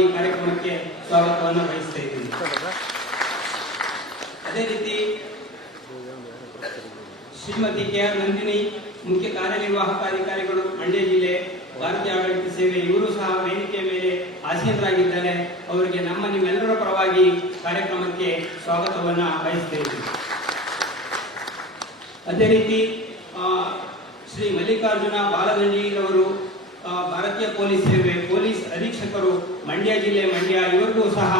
ಪರವಾಗಿ ಕಾರ್ಯಕ್ರಮಕ್ಕೆ ಸ್ವಾಗತವನ್ನು ಬಯಸ್ತಾ ಇದ್ದೀನಿ. ಅದೇ ರೀತಿ ಶ್ರೀಮತಿ ಕೆ.ಆರ್. ನಂದಿನಿ, ಮುಖ್ಯ ಕಾರ್ಯನಿರ್ವಾಹಕ ಅಧಿಕಾರಿಗಳು, ಮಂಡ್ಯ ಜಿಲ್ಲೆ, ಭಾರತೀಯ ಆಡಳಿತ ಸೇವೆ, ಇವರು ಸಹ ವೇದಿಕೆ ಮೇಲೆ ಆಸೀನರಾಗಿದ್ದಾರೆ. ಅವರಿಗೆ ನಮ್ಮ ನಿಮ್ಮೆಲ್ಲರ ಪರವಾಗಿ ಕಾರ್ಯಕ್ರಮಕ್ಕೆ ಸ್ವಾಗತವನ್ನ ಬಯಸ್ತೇವೆ. ಅದೇ ರೀತಿ ಶ್ರೀ ಮಲ್ಲಿಕಾರ್ಜುನ ಬಾಲಗಂಜಿರವರು, ಭಾರತೀಯ ಪೊಲೀಸ್ ಸೇವೆ ಪೊಲೀಸ್ ಅಧೀಕ್ಷಕರು, ಮಂಡ್ಯ ಜಿಲ್ಲೆ, ಮಂಡ್ಯ, ಇವರಿಗೂ ಸಹ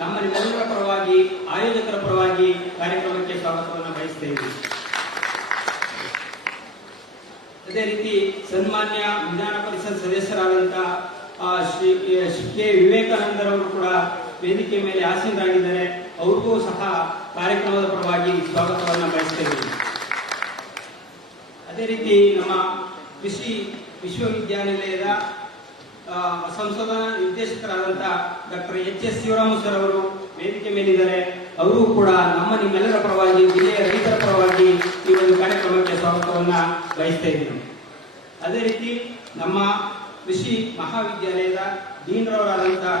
ನಮ್ಮ ನಿಮ್ಮೆಲ್ಲರ ಪರವಾಗಿ, ಆಯೋಜಕರ ಪರವಾಗಿ ಕಾರ್ಯಕ್ರಮಕ್ಕೆ ಸ್ವಾಗತವನ್ನು ಬಯಸ್ತೇವೆ. ಅದೇ ರೀತಿ ಸನ್ಮಾನ್ಯ ವಿಧಾನ ಪರಿಷತ್ ಸದಸ್ಯರಾದಂತಹ ಶ್ರೀ ಕೆ. ವಿವೇಕಾನಂದರವರು ಕೂಡ ವೇದಿಕೆ ಮೇಲೆ ಆಸೀನರಾಗಿದ್ದಾರೆ. ಅವ್ರಿಗೂ ಸಹ ಕಾರ್ಯಕ್ರಮದ ಪರವಾಗಿ ಸ್ವಾಗತವನ್ನು ಬಯಸ್ತೇವೆ. ಅದೇ ರೀತಿ ನಮ್ಮ ಕೃಷಿ ವಿಶ್ವವಿದ್ಯಾನಿಲಯದ ಸಂಶೋಧನಾ ನಿರ್ದೇಶಕರಾದಂತಹ ಡಾಕ್ಟರ್ ಎಚ್.ಎಸ್. ಶಿವರಾಮ ಸರ್ ಅವರು ವೇದಿಕೆ ಮೇಲಿದ್ದಾರೆ. ಅವರು ಕೂಡ ನಮ್ಮ ನಿಮ್ಮೆಲ್ಲರ ಪರವಾಗಿ, ಜಿಲ್ಲೆಯ ರೈತರ ಪರವಾಗಿ ಈ ಒಂದು ಕಾರ್ಯಕ್ರಮಕ್ಕೆ ಸ್ವಾಗತವನ್ನ ಬಯಸ್ತಾ ಇದ್ದೀವಿ. ಅದೇ ರೀತಿ ನಮ್ಮ ಕೃಷಿ ಮಹಾವಿದ್ಯಾಲಯದ ಡೀನ್ರವರಾದಂತಹ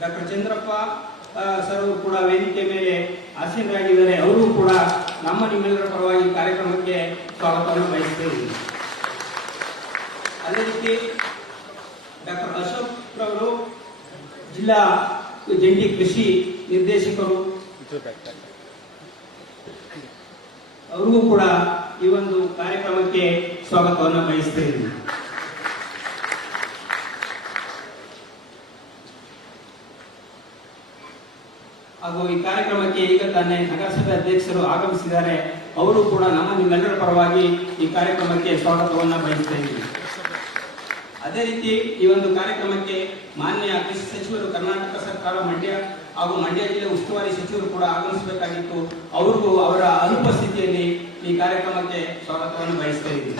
ಡಾಕ್ಟರ್ ಚಂದ್ರಪ್ಪ ಸರ್ ಅವರು ಕೂಡ ವೇದಿಕೆ ಮೇಲೆ ಆಸೀನರಾಗಿದ್ದಾರೆ. ಅವರು ಕೂಡ ನಮ್ಮ ನಿಮ್ಮೆಲ್ಲರ ಪರವಾಗಿ ಕಾರ್ಯಕ್ರಮಕ್ಕೆ ಸ್ವಾಗತವನ್ನು ಬಯಸ್ತಾ ಇದ್ದೀವಿ. ಅದೇ ರೀತಿ ಡಾಕ್ಟರ್ ಅಶೋಕ್ ರವರು, ಜಿಲ್ಲಾ ಜಂಟಿ ಕೃಷಿ ನಿರ್ದೇಶಕರು, ಅವರಿಗೂ ಕೂಡ ಈ ಒಂದು ಕಾರ್ಯಕ್ರಮಕ್ಕೆ ಸ್ವಾಗತವನ್ನು ಬಯಸ್ತಾ ಇದ್ದೀವಿ. ಹಾಗೂ ಈ ಕಾರ್ಯಕ್ರಮಕ್ಕೆ ಈಗ ತಾನೇ ನಗರಸಭೆ ಅಧ್ಯಕ್ಷರು ಆಗಮಿಸಿದ್ದಾರೆ. ಅವರು ಕೂಡ ನಮ್ಮ ನಿಮ್ಮೆಲ್ಲರ ಪರವಾಗಿ ಈ ಕಾರ್ಯಕ್ರಮಕ್ಕೆ ಸ್ವಾಗತವನ್ನು ಬಯಸ್ತಾ ಇದ್ದೀವಿ. ಅದೇ ರೀತಿ ಈ ಒಂದು ಕಾರ್ಯಕ್ರಮಕ್ಕೆ ಮಾನ್ಯ ಕೃಷಿ ಸಚಿವರು, ಕರ್ನಾಟಕ ಸರ್ಕಾರ, ಮಂಡ್ಯ ಹಾಗೂ ಮಂಡ್ಯ ಜಿಲ್ಲೆ ಉಸ್ತುವಾರಿ ಸಚಿವರು ಕೂಡ ಆಗಮಿಸಬೇಕಾಗಿತ್ತು. ಅವ್ರಿಗೂ ಅವರ ಅನುಪಸ್ಥಿತಿಯಲ್ಲಿ ಈ ಕಾರ್ಯಕ್ರಮಕ್ಕೆ ಸ್ವಾಗತವನ್ನು ಬಯಸ್ತಾ ಇದ್ದೀವಿ.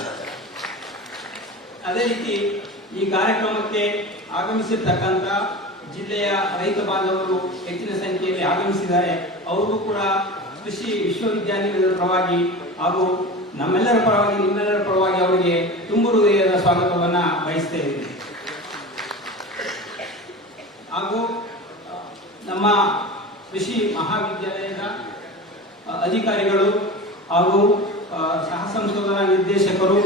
ಅದೇ ರೀತಿ ಈ ಕಾರ್ಯಕ್ರಮಕ್ಕೆ ಆಗಮಿಸಿರ್ತಕ್ಕಂಥ ಜಿಲ್ಲೆಯ ರೈತ ಬಾಂಧವರು ಹೆಚ್ಚಿನ ಸಂಖ್ಯೆಯಲ್ಲಿ ಆಗಮಿಸಿದ್ದಾರೆ. ಅವ್ರಿಗೂ ಕೂಡ ಕೃಷಿ ವಿಶ್ವವಿದ್ಯಾನಿಲಯದ ಪರವಾಗಿ ಹಾಗೂ ನಮ್ಮೆಲ್ಲರ ಪರವಾಗಿ, ನಿಮ್ಮೆಲ್ಲರ ಪರವಾಗಿ ಅವರಿಗೆ ತುಂಬು ಹೃದಯದ ಸ್ವಾಗತವನ್ನ ಬಯಸ್ತಾ ಇದ್ದೀವಿ. ಹಾಗೂ ನಮ್ಮ ಕೃಷಿ ಮಹಾವಿದ್ಯಾಲಯದ ಅಧಿಕಾರಿಗಳು ಹಾಗೂ ಸಹ ಸಂಶೋಧನಾ ನಿರ್ದೇಶಕರು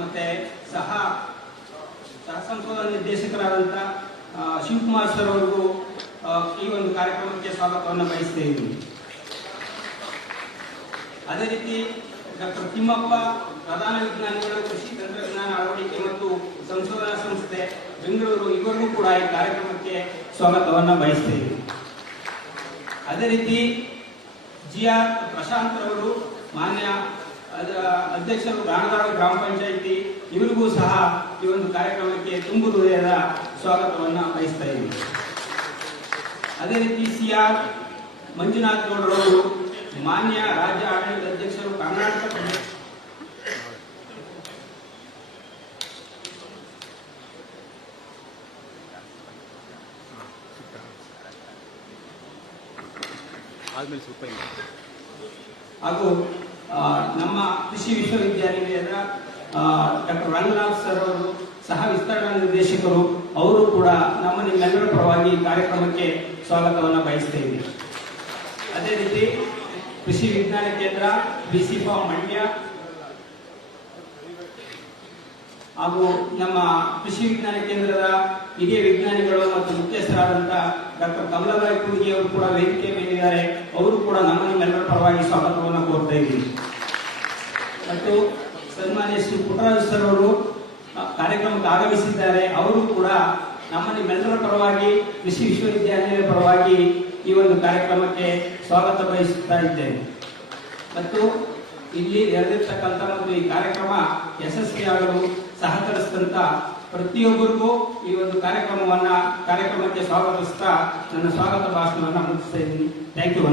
ಮತ್ತೆ ಸಹ ಸಂಶೋಧನಾ ನಿರ್ದೇಶಕರಾದಂತಹ ಶಿವಕುಮಾರ್ ಸರ್ ಅವರಿಗೂ ಈ ಒಂದು ಕಾರ್ಯಕ್ರಮಕ್ಕೆ ಸ್ವಾಗತವನ್ನು ಬಯಸ್ತಾ ಇದ್ದೀವಿ. ಅದೇ ರೀತಿ ಡಾಕ್ಟರ್ ತಿಮ್ಮಪ್ಪ, ಪ್ರಧಾನ ವಿಜ್ಞಾನಿಗಳು, ಕೃಷಿ ತಂತ್ರಜ್ಞಾನ ಅಳವಡಿಕೆ ಮತ್ತು ಸಂಶೋಧನಾ ಸಂಸ್ಥೆ, ಬೆಂಗಳೂರು, ಇವರಿಗೂ ಕೂಡ ಈ ಕಾರ್ಯಕ್ರಮಕ್ಕೆ ಸ್ವಾಗತವನ್ನು ಬಯಸ್ತಾ ಇದ್ದೀವಿ. ಅದೇ ರೀತಿ ಜಿ.ಆರ್. ಪ್ರಶಾಂತ್ ರವರು, ಮಾನ್ಯ ಅಧ್ಯಕ್ಷರು, ಗಾಣದಾಳು ಗ್ರಾಮ ಪಂಚಾಯಿತಿ, ಇವರಿಗೂ ಸಹ ಈ ಒಂದು ಕಾರ್ಯಕ್ರಮಕ್ಕೆ ತುಂಬು ಹೃದಯದ ಸ್ವಾಗತವನ್ನು ಬಯಸ್ತಾ ಇದ್ದೀವಿ. ಅದೇ ರೀತಿ ಸಿ.ಆರ್. ಮಂಜುನಾಥ್ ಗೌಡರವರು, ಮಾನ್ಯ ರಾಜ್ಯ ಆಡಳಿತ ಅಧ್ಯಕ್ಷರು, ಕರ್ನಾಟಕ ಹಾಗೂ ನಮ್ಮ ಕೃಷಿ ವಿಶ್ವವಿದ್ಯಾನಿಲಯದ ಡಾಕ್ಟರ್ ರಂಗನಾಥ್ ಸರ್ ಅವರು, ಸಹ ವಿಸ್ತರಣಾ ನಿರ್ದೇಶಕರು, ಅವರು ಕೂಡ ನಮ್ಮ ನಿಮ್ಮೆಲ್ಲರ ಪರವಾಗಿ ಕಾರ್ಯಕ್ರಮಕ್ಕೆ ಸ್ವಾಗತವನ್ನು ಬಯಸ್ತಾ ಇದ್ದೀವಿ. ಅದೇ ರೀತಿ ಕೃಷಿ ವಿಜ್ಞಾನ ಕೇಂದ್ರ, BC ಫಾರ್ಮ್ ಮಂಡ್ಯ ಹಾಗೂ ನಮ್ಮ ಕೃಷಿ ವಿಜ್ಞಾನ ಕೇಂದ್ರದ ಹಿರಿಯ ವಿಜ್ಞಾನಿಗಳು ಮತ್ತು ಮುಖ್ಯಸ್ಥರಾದಂತಹ ಡಾಕ್ಟರ್ ಕಮಲರಾಯ್ ಕುರ್ಗಿ ಅವರು ಕೂಡ ವೇದಿಕೆ ಮೇಲಿದ್ದಾರೆ. ಅವರು ಕೂಡ ನಮ್ಮ ನಿಮ್ಮೆಲ್ಲರ ಪರವಾಗಿ ಸ್ವಾಗತವನ್ನು ಕೋರ್ತಾ ಇದ್ದೀವಿ. ಮತ್ತು ಸನ್ಮಾನ್ಯ ಶ್ರೀ ಪುಟ್ಟರಾಜು ಸರ್ ಅವರು ಕಾರ್ಯಕ್ರಮಕ್ಕೆ ಆಗಮಿಸಿದ್ದಾರೆ. ಅವರು ಕೂಡ ನಮ್ಮ ನಿಮ್ಮೆಲ್ಲರ ಪರವಾಗಿ, ಕೃಷಿ ವಿಶ್ವವಿದ್ಯಾನಿಲಯದ ಪರವಾಗಿ ಈ ಒಂದು ಕಾರ್ಯಕ್ರಮಕ್ಕೆ ಸ್ವಾಗತ ಬಯಸುತ್ತಾ ಇದ್ದೇನೆ. ಮತ್ತು ಇಲ್ಲಿ ನಡೆದಿರ್ತಕ್ಕಂಥ ಮತ್ತು ಈ ಕಾರ್ಯಕ್ರಮ ಯಶಸ್ವಿಯಾಗಲು ಸಹಕರಿಸಿದಂತ ಪ್ರತಿಯೊಬ್ಬರಿಗೂ ಈ ಒಂದು ಕಾರ್ಯಕ್ರಮಕ್ಕೆ ಸ್ವಾಗತಿಸ್ತಾ ನನ್ನ ಸ್ವಾಗತ ಭಾಷಣವನ್ನು ಮುಗಿಸ್ತಾ ಇದ್ದೀನಿ. Thank you.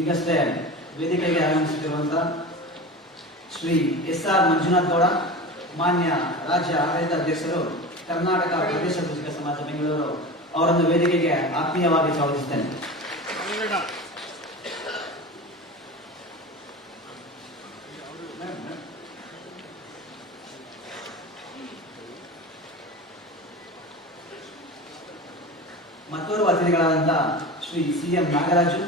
ಈಗಷ್ಟೇ ವೇದಿಕೆಗೆ ಆಗಮಿಸುತ್ತಿರುವಂತಹ ಶ್ರೀ ಎಸ್.ಆರ್. ಮಂಜುನಾಥ್ ಗೌಡ, ಮಾನ್ಯ ರಾಜ್ಯ ಆಡಳಿತ ಅಧ್ಯಕ್ಷರು, ಕರ್ನಾಟಕ ಪ್ರದೇಶ ಕೃಷಿಕ ಸಮಾಜ ಬೆಂಗಳೂರು ಅವರನ್ನು ವೇದಿಕೆಗೆ ಆತ್ಮೀಯವಾಗಿ ಸ್ವಾಗತಿಸುತ್ತೇನೆ. ಮತ್ತೋರ್ವ ಅತಿಥಿಗಳಾದಂತಹ ಶ್ರೀ CM ನಾಗರಾಜು,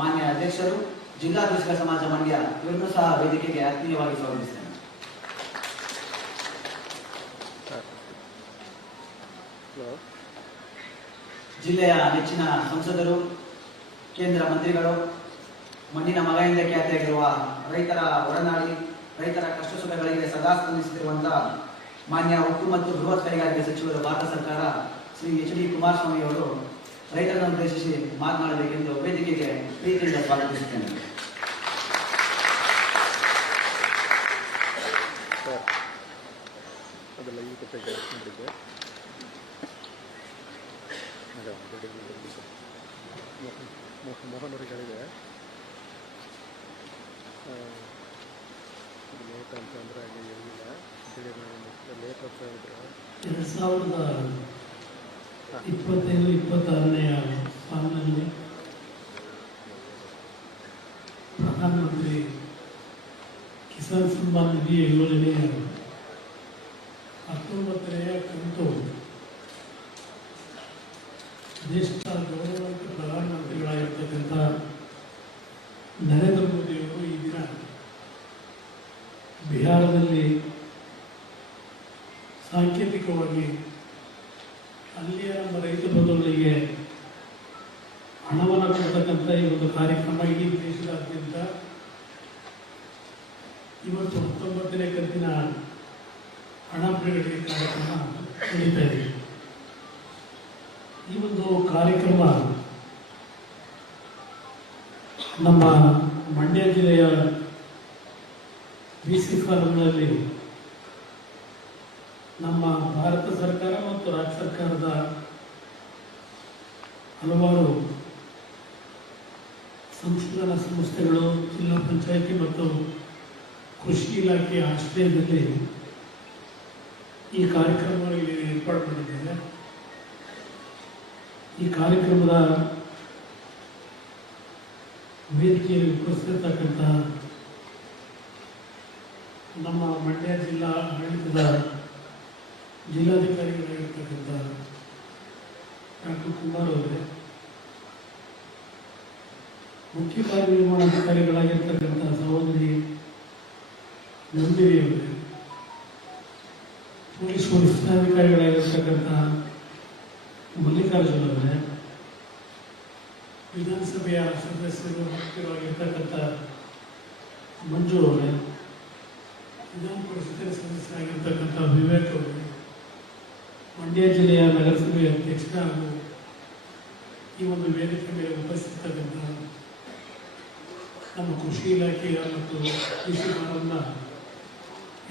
ಮಾನ್ಯ ಅಧ್ಯಕ್ಷರು, ಜಿಲ್ಲಾ ಕೃಷಿಕ ಸಮಾಜ ಮಂಡ್ಯ ಇವರನ್ನು ಸಹ ವೇದಿಕೆಗೆ ಆತ್ಮೀಯವಾಗಿ ಸ್ವಾಗತಿಸುತ್ತೇನೆ. ಜಿಲ್ಲೆಯ ನೆಚ್ಚಿನ ಸಂಸದರು, ಕೇಂದ್ರ ಮಂತ್ರಿಗಳು, ಮಣ್ಣಿನ ಮಗ ಎಂದೇ ಖ್ಯಾತಿಯಾಗಿರುವ ರೈತರ ಒಡನಾಡಿ, ರೈತರ ಕಷ್ಟ ಸುಖಗಳಿಗೆ ಸದಾ ಸ್ಪಂದಿಸುತ್ತಿರುವಂತಹ ಮಾನ್ಯ ಉಕ್ಕು ಮತ್ತು ಬೃಹತ್ ಕೈಗಾರಿಕೆ ಸಚಿವರು ಭಾರತ ಸರ್ಕಾರ ಶ್ರೀ HD ಕುಮಾರಸ್ವಾಮಿ ಅವರು ರೈತರನ್ನು ಉದ್ದೇಶಿಸಿ ಮಾತನಾಡಬೇಕೆಂದು ವೇದಿಕೆಗೆ ಪ್ರೀತಿಯಿಂದ ಸ್ವಾಗತಿಸುತ್ತೇನೆ. ಮೋಹನ್ ಅವರಿಗೆ ಹೇಳಿದೆ ಲೇಟ್ ಅಂತಂದರೆ ಹೇಳಿಲ್ಲ ಲೇಟ್ ಅಂತ ಹೇಳಿದ್ರೆ 2025-26ನೇ ಸಾಲಿನಲ್ಲಿ ಪ್ರಧಾನಮಂತ್ರಿ ಕಿಸಾನ್ ಸಮ್ಮಾನ್ ನಿಧಿ ಯೋಜನೆಯ 19ನೇ ಕಂತು ದೇಶದ ಗೌರವಾನ್ವಿತ ಪ್ರಧಾನಮಂತ್ರಿಗಳಾಗಿರ್ತಕ್ಕಂಥ ನರೇಂದ್ರ ಮೋದಿಯವರು ಈ ದಿನ ಬಿಹಾರದಲ್ಲಿ ಸಾಂಕೇತಿಕವಾಗಿ ಅಲ್ಲಿಯ ನಮ್ಮ ರೈತ ಬಂಧುಗಳಿಗೆ ಹಣವನ್ನು ಕೊಡ್ತಕ್ಕಂಥ ಈ ಒಂದು ಕಾರ್ಯಕ್ರಮ ಇಡೀ ದೇಶದಾದ್ಯಂತ ಇವತ್ತು 19ನೇ ಕಂತಿನ ಹಣ ಬಿಡುಗಡೆ ಕಾರ್ಯಕ್ರಮ ನಡೀತಾ ಇದೆ. ಈ ಒಂದು ಕಾರ್ಯಕ್ರಮ ನಮ್ಮ ಮಂಡ್ಯ ಜಿಲ್ಲೆಯ BC ಫಾರಂನಲ್ಲಿ ನಮ್ಮ ಭಾರತ ಸರ್ಕಾರ ಮತ್ತು ರಾಜ್ಯ ಸರ್ಕಾರದ ಹಲವಾರು ಸಂಶೋಧನಾ ಸಂಸ್ಥೆಗಳು, ಜಿಲ್ಲಾ ಪಂಚಾಯಿತಿ ಮತ್ತು ಕೃಷಿ ಇಲಾಖೆಯ ಆಶ್ರಯದಲ್ಲಿ ಈ ಕಾರ್ಯಕ್ರಮವನ್ನು ಏರ್ಪಾಡು ಮಾಡಿದ್ದೇವೆ. ಈ ಕಾರ್ಯಕ್ರಮದ ವೇದಿಕೆಯಲ್ಲಿ ಉಪಸ್ಥಿತಕ್ಕಂಥ ನಮ್ಮ ಮಂಡ್ಯ ಜಿಲ್ಲಾ ಆಡಳಿತದ ಜಿಲ್ಲಾಧಿಕಾರಿಗಳಾಗಿರ್ತಕ್ಕಂಥ ಡಾಕ್ಟರ್ ಕುಮಾರ್ ಅವರೇ, ಮುಖ್ಯ ಕಾರ್ಯನಿರ್ವಹಣಾಧಿಕಾರಿಗಳಾಗಿರ್ತಕ್ಕಂಥ ಸಹೋದರಿ ನಂದಿನಿ ಅವರೇ, ಪೊಲೀಸ್ ವರಿಷ್ಠಾಧಿಕಾರಿಗಳಾಗಿರ್ತಕ್ಕಂಥ ಮಲ್ಲಿಕಾರ್ಜುನ್ ಅವರೇ, ವಿಧಾನಸಭೆಯ ಸದಸ್ಯರು ಮುಖ್ಯವಾಗಿರ್ತಕ್ಕಂಥ ಮಂಜು ಅವರೇ, ವಿಧಾನ ಪರಿಷತ್ತಿನ ಸದಸ್ಯರಾಗಿರ್ತಕ್ಕಂಥ ವಿವೇಕ್ ಅವರೇ, ಮಂಡ್ಯ ಜಿಲ್ಲೆಯ ನಗರಸಭೆಯ ಅಧ್ಯಕ್ಷ ಹಾಗೂ ಈ ಒಂದು ವೇದಿಕೆ ಮೇಲೆ ಉಪಸ್ಥಿತಕ್ಕಂಥ ನಮ್ಮ ಕೃಷಿ ಇಲಾಖೆಯ ಮತ್ತು ಕೃಷಿ ಭವನದ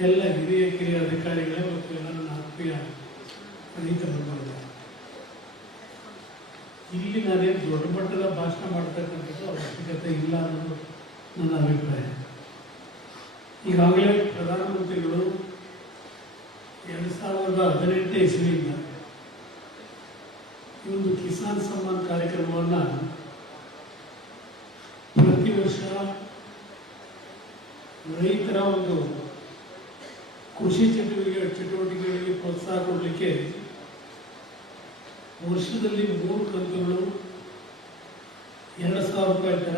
ಎಲ್ಲ ಹಿರಿಯ ಕಿರಿಯ ಅಧಿಕಾರಿಗಳೇ ಮತ್ತು ಎಲ್ಲ ನನ್ನ ಆತ್ಮೀಯ ರೈತ ಬಂಧುಗಳು, ಇಲ್ಲಿ ನಾನೇನು ದೊಡ್ಡ ಮಟ್ಟದ ಭಾಷಣ ಮಾಡ್ತಕ್ಕಂಥದ್ದು ಅವಶ್ಯಕತೆ ಇಲ್ಲ ಅನ್ನೋದು ನನ್ನ ಅಭಿಪ್ರಾಯ. ಈಗಾಗಲೇ ಪ್ರಧಾನಮಂತ್ರಿಗಳು 2018 ಇಸ್ವಿಯಿಂದ ಈ ಒಂದು ಕಿಸಾನ್ ಸಮ್ಮಾನ್ ಕಾರ್ಯಕ್ರಮವನ್ನು ಪ್ರತಿ ವರ್ಷ ರೈತರ ಒಂದು ಕೃಷಿ ಚಟುವಟಿಕೆಗಳಿಗೆ ಪ್ರೋತ್ಸಾಹ ಕೊಡಲಿಕ್ಕೆ ವರ್ಷದಲ್ಲಿ 3 ಕಂತುಗಳು 2,000 ರೂಪಾಯಿ ಥರ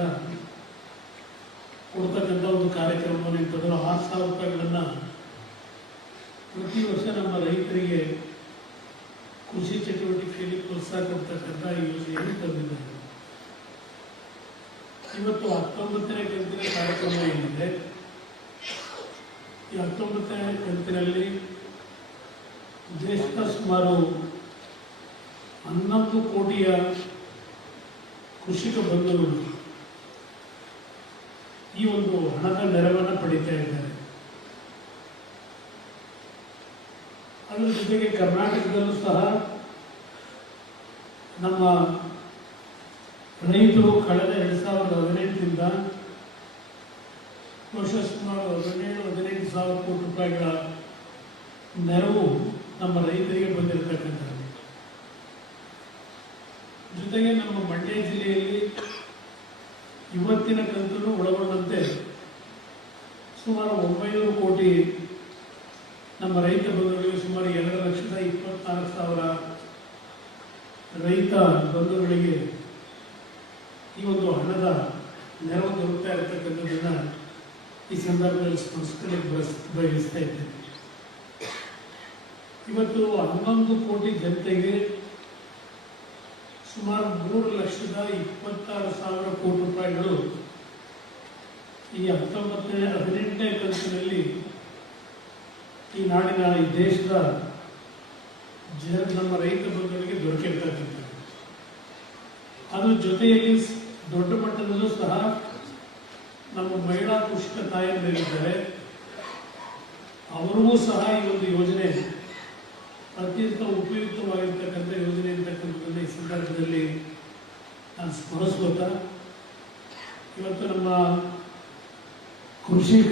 ಕೊಡ್ತಕ್ಕಂಥ ಒಂದು ಕಾರ್ಯಕ್ರಮವನ್ನು ಇರ್ತದಲ್ಲ, 6,000 ರೂಪಾಯಿಗಳನ್ನು ಪ್ರತಿ ವರ್ಷ ನಮ್ಮ ರೈತರಿಗೆ ಕೃಷಿ ಚಟುವಟಿಕೆಯಲ್ಲಿ ಪ್ರೋತ್ಸಾಹ ಕೊಡ್ತಕ್ಕಂಥ ಯೋಜನೆಯನ್ನು ತಂದಿದ್ದಾರೆ. ಇವತ್ತು 19ನೇ ಕಂತಿನ ಕಾರ್ಯಕ್ರಮ ಏನಿದೆ, ಈ 19ನೇ ಕಂತಿನಲ್ಲಿ ದೇಶದ ಸುಮಾರು 11 ಕೋಟಿಯ ಕೃಷಿಕ ಬಂಧುಗಳು ಈ ಒಂದು ಹಣದ ನೆರವನ್ನು ಪಡಿತಾ ಇದ್ದಾರೆ. ಅದರ ಜೊತೆಗೆ ಕರ್ನಾಟಕದಲ್ಲೂ ಸಹ ನಮ್ಮ ರೈತರು ಕಳೆದ 2018ರಿಂದ ವರ್ಷ ಸುಮಾರು 17-18 ಸಾವಿರ ಕೋಟಿ ರೂಪಾಯಿಗಳ ನೆರವು ನಮ್ಮ ರೈತರಿಗೆ ಬಂದಿರತಕ್ಕಂಥದ್ದು. ಜೊತೆಗೆ ನಮ್ಮ ಮಂಡ್ಯ ಜಿಲ್ಲೆಯಲ್ಲಿ ಇವತ್ತಿನ ಕಂತನ್ನು ಒಳಗೊಂಡಂತೆ ಸುಮಾರು 900 ಕೋಟಿ ನಮ್ಮ ರೈತ ಬಂಧುಗಳಿಗೆ, ಸುಮಾರು 2,24,000 ರೈತ ಬಂಧುಗಳಿಗೆ ಈ ಒಂದು ಹಣದ ನೆರವು ದೊರಕ್ತಾ ಇರತಕ್ಕಂಥದ್ದನ್ನು ಈ ಸಂದರ್ಭದಲ್ಲಿ ಸ್ಮರಿಸಲಿಕ್ಕೆ ಬಯಸ್ತಾ ಇದ್ದೇನೆ. ಇವತ್ತು 11 ಕೋಟಿ ಜನತೆಗೆ ಸುಮಾರು 3,26,000 ಕೋಟಿ ರೂಪಾಯಿಗಳು ಈ 18ನೇ ಕಂತಿನಲ್ಲಿ ಈ ನಾಡಿನ, ಈ ದೇಶದ ನಮ್ಮ ರೈತ ಬಂಧುಗಳಿಗೆ ದೊರಕಿರ್ತಕ್ಕಂಥದ್ದು. ಅದ್ರ ಜೊತೆಯಲ್ಲಿ ದೊಡ್ಡ ಮಟ್ಟದಲ್ಲೂ ಸಹ ನಮ್ಮ ಮಹಿಳಾ ಕೃಷಿಕ ತಾಯಂದಿರಿದ್ದಾರೆ, ಅವರಿಗೂ ಸಹ ಈ ಒಂದು ಯೋಜನೆ ಅತ್ಯಂತ ಉಪಯುಕ್ತವಾಗಿರ್ತಕ್ಕಂಥ ಯೋಜನೆ ಅಂತಕ್ಕಂಥದ್ದನ್ನು ಈ ಸಂದರ್ಭದಲ್ಲಿ ನಾನು ಸ್ಮರಿಸ್ಬೋದ. ಇವತ್ತು ನಮ್ಮ ಕೃಷಿಕ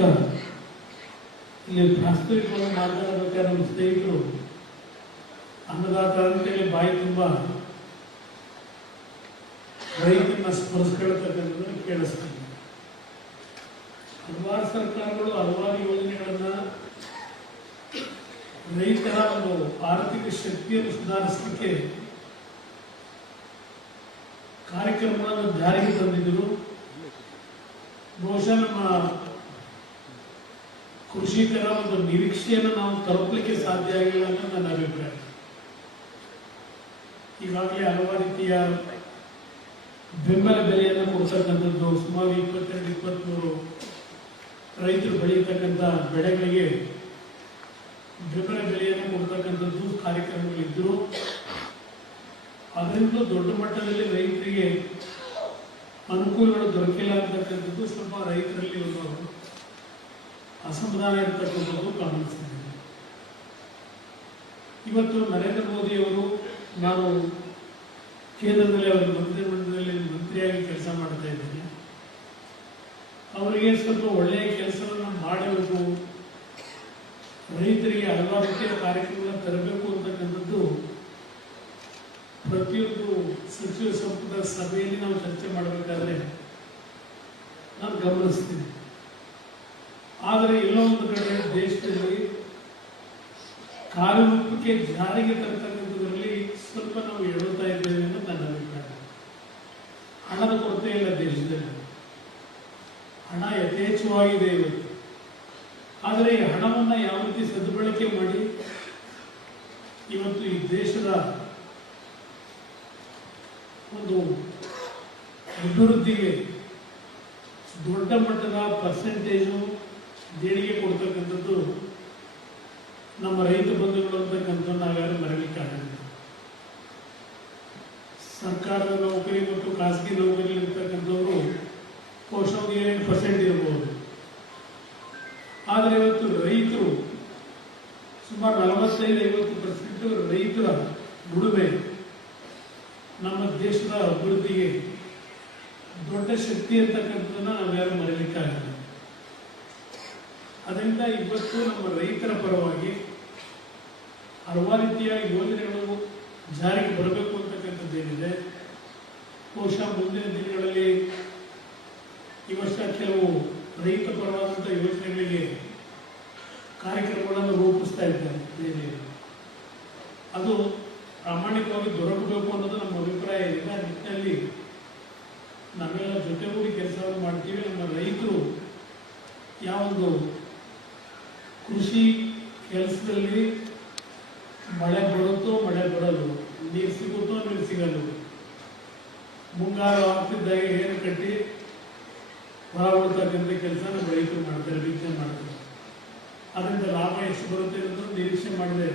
ಇಲ್ಲಿ ಪ್ರಾಸ್ತಾವಿಕವಾಗಿ ಮಾತನಾಡಬೇಕಾದ್ರೆ ನಮ್ಮ ಸ್ನೇಹಿತರು ಅನ್ನದಾತ ಅಂತೇಳಿ ಬಾಯಿ ತುಂಬ ರೈತನ ಸ್ಮರಿಸ್ಕೊಳ್ತಕ್ಕಂಥದ್ದನ್ನು ಕೇಳಿಸ್ತೀವಿ. ಹಲವಾರು ಸರ್ಕಾರಗಳು ಹಲವಾರು ಯೋಜನೆಗಳನ್ನ ರೈತರ ಒಂದು ಆರ್ಥಿಕ ಶಕ್ತಿಯನ್ನು ಸುಧಾರಿಸಲಿಕ್ಕೆ ಕಾರ್ಯಕ್ರಮಗಳನ್ನು ಜಾರಿಗೆ ತಂದಿದ್ದರು. ಬಹುಶಃ ನಮ್ಮ ಕೃಷಿಕರ ಒಂದು ನಿರೀಕ್ಷೆಯನ್ನು ನಾವು ತಲುಪಲಿಕ್ಕೆ ಸಾಧ್ಯ ಆಗಿಲ್ಲ ಅಂತ ನನ್ನ ಅಭಿಪ್ರಾಯ. ಈಗಾಗಲೇ ಹಲವಾರು ರೀತಿಯ ಬೆಂಬಲ ಬೆಲೆಯನ್ನು ಕೊಡ್ತಕ್ಕಂಥದ್ದು, ಸುಮಾರು 22-23 ರೈತರು ಬೆಳೆಯತಕ್ಕಂಥ ಬೆಳೆಗಳಿಗೆ ಬೆಂಬಲ ಬೆಲೆಯನ್ನು ಕೊಡ್ತಕ್ಕಂಥದ್ದು ಕಾರ್ಯಕ್ರಮಗಳಿದ್ದರು. ಅದರಿಂದ ದೊಡ್ಡ ಮಟ್ಟದಲ್ಲಿ ರೈತರಿಗೆ ಅನುಕೂಲಗಳು ದೊರಕಿಲ್ಲ ಅಂತಕ್ಕಂಥದ್ದು ಸ್ವಲ್ಪ ರೈತರಲ್ಲಿ ಒಂದು ಅಸಮಾಧಾನ ಇರತಕ್ಕಂಥದ್ದು ಗಮನಿಸ್ತಿದೆ. ಇವತ್ತು ನರೇಂದ್ರ ಮೋದಿಯವರು, ನಾನು ಕೇಂದ್ರದಲ್ಲಿ ಅವರ ಮಂತ್ರಿಮಂಡಲದಲ್ಲಿ ಮಂತ್ರಿಯಾಗಿ ಕೆಲಸ ಮಾಡ್ತಾ ಇದ್ದೇನೆ, ಅವರಿಗೆ ಸ್ವಲ್ಪ ಒಳ್ಳೆಯ ಕೆಲಸವನ್ನು ಮಾಡಬೇಕು, ರೈತರಿಗೆ ಹಲವಾರು ರೀತಿಯ ಕಾರ್ಯಕ್ರಮಗಳನ್ನು ತರಬೇಕು ಅಂತಕ್ಕಂಥದ್ದು ಪ್ರತಿಯೊಂದು ಸಚಿವ ಸಂಪುಟ ಸಭೆಯಲ್ಲಿ ನಾವು ಚರ್ಚೆ ಮಾಡಬೇಕಾದ್ರೆ ನಾನು ಗಮನಿಸ್ತೀನಿ. ಆದರೆ ಎಲ್ಲೋ ಒಂದು ಕಡೆ ದೇಶದಲ್ಲಿ ಕಾರ್ಯರೂಪಕ್ಕೆ ಜಾರಿಗೆ ತರತಕ್ಕಂಥದ್ರಲ್ಲಿ ಸ್ವಲ್ಪ ನಾವು ಎಡುತ್ತಾ ಇದ್ದೇವೆ ಅನ್ನೋದು ನನ್ನ ಅಭಿಪ್ರಾಯ. ಹಣದ ಕೊರತೆ ಇಲ್ಲ ದೇಶದಲ್ಲಿ, ಹಣ ಯಥೇಚ್ಛವಾಗಿದೆ ಇವತ್ತು. ಆದರೆ ಈ ಹಣವನ್ನು ಯಾವ ರೀತಿ ಸದ್ಬಳಕೆ ಮಾಡಿ ಇವತ್ತು ಈ ದೇಶದ ಒಂದು ಅಭಿವೃದ್ಧಿಗೆ ದೊಡ್ಡ ಮಟ್ಟದ ಪರ್ಸೆಂಟೇಜು ದೇಣಿಗೆ ಕೊಡ್ತಕ್ಕಂಥದ್ದು ನಮ್ಮ ರೈತ ಬಂಧುಗಳು ಅಂತಕ್ಕಂಥ ನಾವ್ಯಾರು ಮರಲಿಕ್ಕಾಗಲ್ಲ. ಸರ್ಕಾರದ ನೌಕರಿ ಮತ್ತು ಖಾಸಗಿ ನೌಕರಿ ಇರ್ತಕ್ಕಂಥವ್ರು ಬಹುಶಃ 7% ಇರಬಹುದು. ಆದರೆ ಇವತ್ತು ರೈತರು ಸುಮಾರು 45-50% ರೈತರ ದುಡಿಮೆ ನಮ್ಮ ದೇಶದ ಅಭಿವೃದ್ಧಿಗೆ ದೊಡ್ಡ ಶಕ್ತಿ ಅಂತಕ್ಕಂಥದ್ದನ್ನ ನಾವ್ಯಾರು ಮರೀಲಿಕ್ಕಾಗಲ್ಲ. ಅದರಿಂದ ಇವತ್ತು ನಮ್ಮ ರೈತರ ಪರವಾಗಿ ಹಲವಾರು ರೀತಿಯ ಯೋಜನೆಗಳು ಜಾರಿಗೆ ಬರಬೇಕು ಅಂತಕ್ಕಂಥದ್ದೇನಿದೆ. ಬಹುಶಃ ಮುಂದಿನ ದಿನಗಳಲ್ಲಿ ಈ ವರ್ಷ ಕೆಲವು ರೈತ ಪರವಾದಂಥ ಯೋಜನೆಗಳಿಗೆ ಕಾರ್ಯಕ್ರಮಗಳನ್ನು ರೂಪಿಸ್ತಾ ಇದ್ದಾರೆ. ಅದು ಪ್ರಾಮಾಣಿಕವಾಗಿ ದೊರಕಬೇಕು ಅನ್ನೋದು ನಮ್ಮ ಅಭಿಪ್ರಾಯ ಇದೆ. ಆ ನಿಟ್ಟಿನಲ್ಲಿ ನಾವೆಲ್ಲ ಜೊತೆಗೂಡಿ ಕೆಲಸವನ್ನು ಮಾಡ್ತೀವಿ. ನಮ್ಮ ರೈತರು ಯಾವೊಂದು ಕೃಷಿ ಕೆಲಸದಲ್ಲಿ ಮಳೆ ಬರುತ್ತೋ ಮಳೆ ಬರಲು, ನೀರು ಸಿಗುತ್ತೋ ನೀರು ಸಿಗಲು, ಮುಂಗಾರು ಆಗ್ತಿದ್ದಾಗೆ ಏನು ಕಟ್ಟಿ ಹೊರ ಬಿಡ್ತಕ್ಕಂಥ ಕೆಲಸ ನಮ್ಮ ರೈತರು ಮಾಡ್ತಾರೆ, ಬಿತ್ತನೆ ಮಾಡ್ತಾರೆ. ಅದರಿಂದ ಲಾಭ ಎಷ್ಟು ಬರುತ್ತೆ ಅನ್ನೋದು ನಿರೀಕ್ಷೆ ಮಾಡಿದೆ.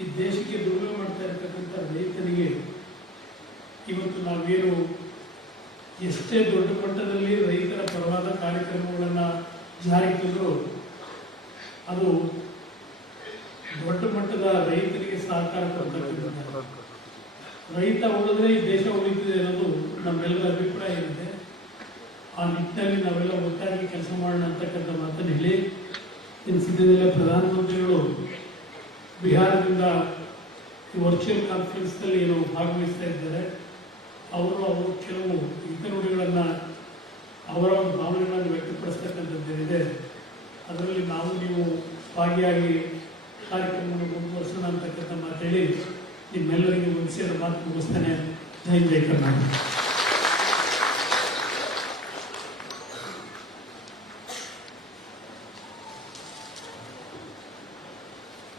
ಈ ದೇಶಕ್ಕೆ ದುಡಿಮೆ ಮಾಡ್ತಾ ಇರ್ತಕ್ಕಂಥ ರೈತರಿಗೆ ಇವತ್ತು ನಾವೇನು ಎಷ್ಟೇ ದೊಡ್ಡ ಮಟ್ಟದಲ್ಲಿ ರೈತರ ಪರವಾದ ಕಾರ್ಯಕ್ರಮಗಳನ್ನು ಜಾರಿಗೆ ತಂದರೂ ಅದು ದೊಡ್ಡ ಮಟ್ಟದ ರೈತರಿಗೆ ಸಹಕಾರ ಕೊಡ್ತಕ್ಕಂಥ, ರೈತ ಉಳಿದ್ರೆ ಈ ದೇಶ ಉಳಿತಿದೆ ಅನ್ನೋದು ನಮ್ಮೆಲ್ಲರ ಅಭಿಪ್ರಾಯ ಇದೆ. ಆ ನಿಟ್ಟಿನಲ್ಲಿ ನಾವೆಲ್ಲ ಒಟ್ಟಾಗಿ ಕೆಲಸ ಮಾಡೋಣ ಅಂತಕ್ಕಂಥ ಮಾತನ್ನು ಹೇಳಿ ತಿಳಿಸಿದ್ದೇನೆ. ಪ್ರಧಾನಮಂತ್ರಿಗಳು ಬಿಹಾರದಿಂದ ಈ ವರ್ಚುವಲ್ ಕಾನ್ಫರೆನ್ಸ್ನಲ್ಲಿ ಏನು ಭಾಗವಹಿಸ್ತಾ ಇದ್ದಾರೆ ಅವರು ಕೆಲವು ಹಿತನುಡಿಗಳನ್ನು ಅವರ ಒಂದು ಭಾವನೆಗಳನ್ನು ವ್ಯಕ್ತಪಡಿಸ್ತಕ್ಕಂಥದ್ದೇನಿದೆ ಅದರಲ್ಲಿ ನೀವು ಭಾಗಿಯಾಗಿ ಕಾರ್ಯಕ್ರಮವನ್ನು ಮುಂದುವರಿಸೋಣ ಅಂತಕ್ಕಂಥ ಮಾತೇಳಿ ನಿಮ್ಮೆಲ್ಲರಿಗೆ ಒಂದು ಸೇರಿ ಮಾತು ಮುಗಿಸ್ತೇನೆ. ಜೈ ಕರ್ನಾಟಕ.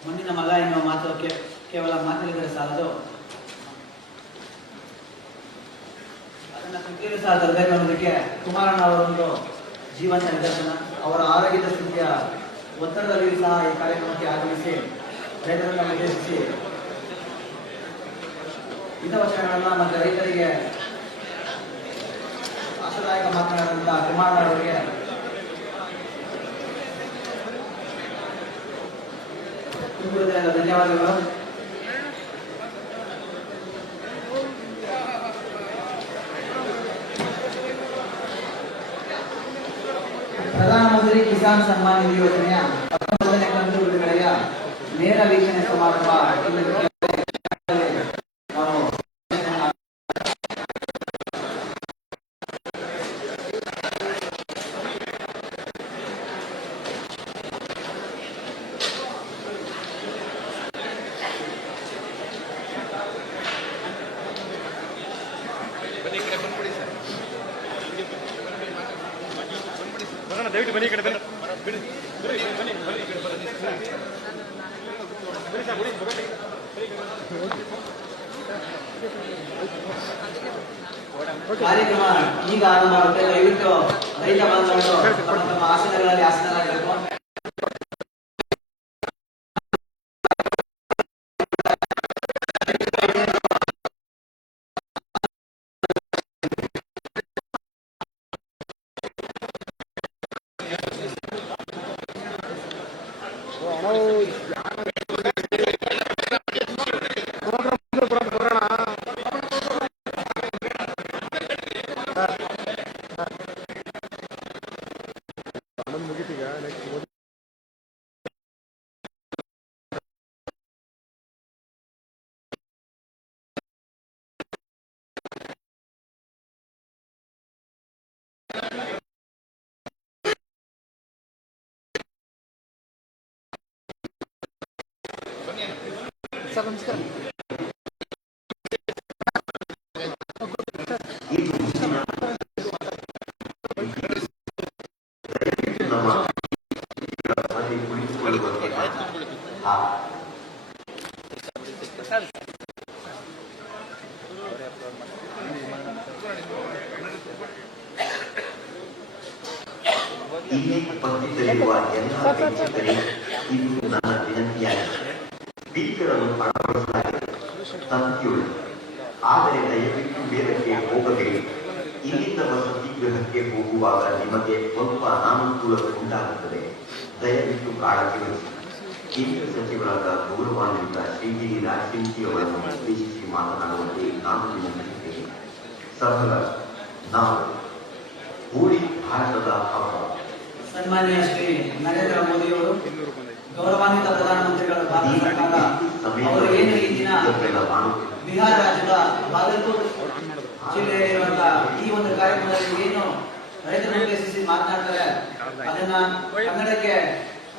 ಮಣ್ಣಿನ ಮಗ ಎನ್ನುವ ಮಾತು ಕೇವಲ ಮಾತುಗಳಿದ್ರೆ ಸಾಲದು, ಅದನ್ನು ಕೃತಿಯಲ್ಲೂ ಸಹ ತರಬೇಕು ಅನ್ನೋದಕ್ಕೆ ಕುಮಾರಣ್ಣ ಅವರೊಂದು ಜೀವಂತ ನಿದರ್ಶನ. ಅವರ ಆರೋಗ್ಯದ ಸ್ಥಿತಿಯ ಒತ್ತಡದಲ್ಲಿ ಸಹ ಈ ಕಾರ್ಯಕ್ರಮಕ್ಕೆ ಆಗಮಿಸಿ ರೈತರನ್ನು ಉದ್ದೇಶಿಸಿ ಹಿತವಚನಗಳನ್ನ ಮತ್ತು ರೈತರಿಗೆ ಆಶಾದಾಯಕ ಮಾತನಾಡುವಂತಹ ಕುಮಾರಣ್ಣ ಅವರಿಗೆ ಧನ್ಯವಾದಗಳು. ಪ್ರಧಾನಮಂತ್ರಿ ಕಿಸಾನ್ ಸನ್ಮಾನ್ ನಿಧಿ ಯೋಜನೆಯ 19ನೇ ಕಂತು ಬಿಡುಗಡೆಯ ನೇರ ವೀಕ್ಷಣೆ ಸಮಾರಂಭ ನಾವು ದಯವಿಟ್ಟು ಬನ್ನಿ ಈ ಕಡೆ ಬನ್ನಿ. ಕಾರ್ಯಕ್ರಮ ಈಗ ಆರಂಭ ಆಗುತ್ತೆ. ದಯವಿಟ್ಟು ರೈತ ಬಾಂಧವರು ತಮ್ಮ ತಮ್ಮ ಆಸನಗಳಲ್ಲಿ ಆಸನರಾಗಬೇಕು. ಮುಗಿತೀಗ ನೆಕ್ಸ್ಟ್ ಸರ್ ನಮಸ್ಕಾರ. ಇಲ್ಲಿ ಉಪಸ್ಥಿತರಿರುವ ಎಲ್ಲ ವೀಕ್ಷಕರೇ, ಇದು ನನ್ನ ವಿನಂತಿಯಾಗಿದೆ. ಸ್ಪೀಕರನ್ನು ಅಳವಡಿಸಲಾಗಿದೆ, ತಂತಿಯುಳ್ಳ, ಆದರೆ ದಯವಿಟ್ಟು ಬೇರಕ್ಕೆ ಹೋಗಬೇಡಿ. ಇಲ್ಲಿಂದ ವಸತಿಗೃಹಕ್ಕೆ ಹೋಗುವಾಗ ನಿಮಗೆ ಸ್ವಲ್ಪ ಅನಾನುಕೂಲತೆ ಉಂಟಾಗುತ್ತದೆ. ದಯವಿಟ್ಟು ಕಾಳಜಿ ವಹಿಸಿ. ಕೇಂದ್ರ ಸಚಿವರಾದ ಗೌರವಾನ್ವಿತ ಶ್ರೀಗಿರಿ ರಾಜಸಿಂಗಿ ಅವರನ್ನು ಉದ್ದೇಶಿಸಿ ಮಾತನಾಡುವಂತೆ ನಾನು ವಿನಂತಿಸುತ್ತೇನೆ. ಸಫಲ ನಾವು ಹೋಳಿ ಭಾರತದ ಹಬ್ಬ. ಸನ್ಮಾನ್ಯ ಶ್ರೀ ನರೇಂದ್ರ ಮೋದಿ ಅವರು, ಗೌರವಾನ್ವಿತ ಪ್ರಧಾನಮಂತ್ರಿಗಳು, ಭಾರತ ಸರ್ಕಾರ ಅವರು ಏನು ಈ ದಿನ ಬಿಹಾರ ರಾಜ್ಯದ ಬಾಗಲ್ಕೋಟ್ ಜಿಲ್ಲೆಯಲ್ಲಿರುವಂತಹ ಈ ಒಂದು ಕಾರ್ಯಕ್ರಮದಲ್ಲಿ ಏನು ರೈತರನ್ನು ಉದ್ದೇಶಿಸಿ ಮಾತನಾಡ್ತಾರೆ ಅದನ್ನ ಕನ್ನಡಕ್ಕೆ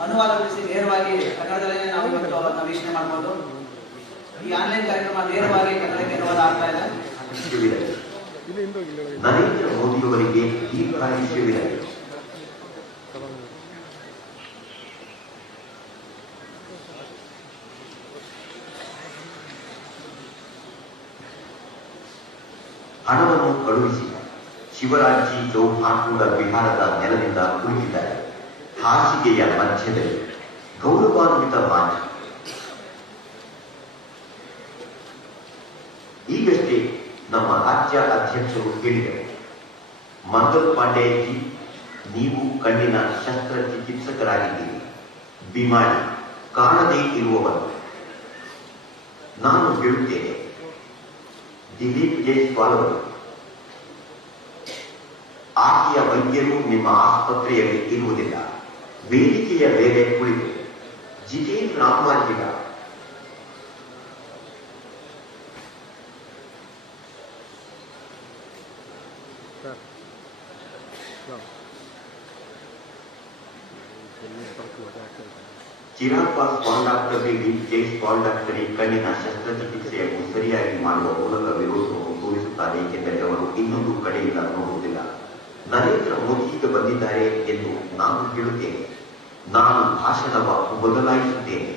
ಅನುವಾದಗೊಳಿಸಿ ನೇರವಾಗಿ ಕನ್ನಡದಲ್ಲೇ ನಾವು ಇವತ್ತು ವೀಕ್ಷಣೆ ಮಾಡಬಹುದು. ಈ ಆನ್ಲೈನ್ ಕಾರ್ಯಕ್ರಮ ನೇರವಾಗಿ ಕನ್ನಡಕ್ಕೆ ಅನುವಾದ ಆಗ್ತಾ ಇದೆ. ನರೇಂದ್ರ ಮೋದಿಯವರಿಗೆ ದೀರ್ಘಾಯುಷ್ಯವಿದೆ. ಹಣವನ್ನು ಕಳುಹಿಸಿ ಶಿವರಾಜ್ ಜಿ ಚೌಹಾಣ್ ಕೂಡ ಬಿಹಾರದ ನೆಲದಿಂದ ಕುಳಿತಿದ್ದಾರೆ. ಹಾಸಿಗೆಯ ಮಧ್ಯದಲ್ಲಿ ಗೌರವಾನ್ವಿತ ಮಾಜಿ. ಈಗಷ್ಟೇ ನಮ್ಮ ರಾಜ್ಯ ಅಧ್ಯಕ್ಷರು ಹೇಳಿದರು, ಮಂಗಲ್ ಪಾಂಡೆಜಿ, ನೀವು ಕಣ್ಣಿನ ಶಸ್ತ್ರಚಿಕಿತ್ಸಕರಾಗಿದ್ದೀರಿ, ಬಿಮಾರಿ, ಕಾಣದೇ ಇರುವವರು. ನಾನು ಹೇಳುತ್ತೇನೆ, ದಿಲೀಪ್ ಜೈಸ್ವಾಲ್ ಅವರು, ಆಕೆಯ ವೈದ್ಯರು ನಿಮ್ಮ ಆಸ್ಪತ್ರೆಯಲ್ಲಿ ಇರುವುದಿಲ್ಲ, ವೇದಿಕೆಯ ಮೇಲೆ ಕುಳಿತು ಜಿತೇಂದ್ರ ರಾಮಾಜಿಗ ಸರ್ ಚಿರಾಪ ಸ್ಪಾಂಡಾಕ್ಟಮಿ ಜೈ ಸ್ಪಾಂಡಾಕ್ಟರಿ ಕಣ್ಣಿನ ಶಸ್ತ್ರಚಿಕಿತ್ಸೆಯನ್ನು ಸರಿಯಾಗಿ ಮಾಡುವ ಮೂಲಕ ವಿರೋಧವನ್ನು ತೋರಿಸುತ್ತಾರೆ, ಏಕೆಂದರೆ ಅವರು ಇನ್ನೊಂದು ಕಡೆಯಿಂದ ನೋಡುವುದಿಲ್ಲ. ನರೇಂದ್ರ ಮೋದಿ ಈಗ ಬಂದಿದ್ದಾರೆ ಎಂದು ನಾನು ಹೇಳುತ್ತೇನೆ. ನಾನು ಭಾಷಣವ ಬದಲಾಯಿಸುತ್ತೇನೆ.